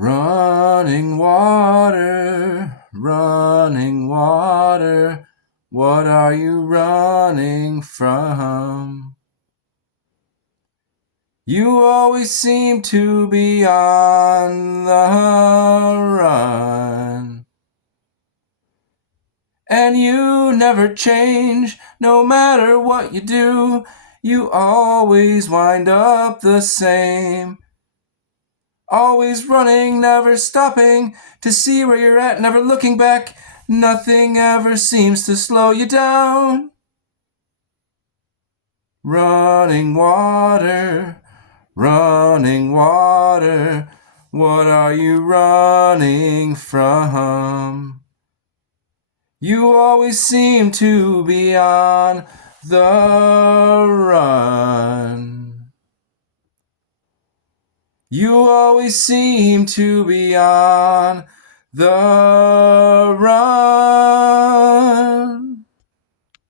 Running water, what are you running from? You always seem to be on the run, and you never change, no matter what you do. You always wind up the same. Always running, never stopping to see where you're at, never looking back. Nothing ever seems to slow you down. Running water, what are you running from? You always seem to be on the run. You always seem to be on the run.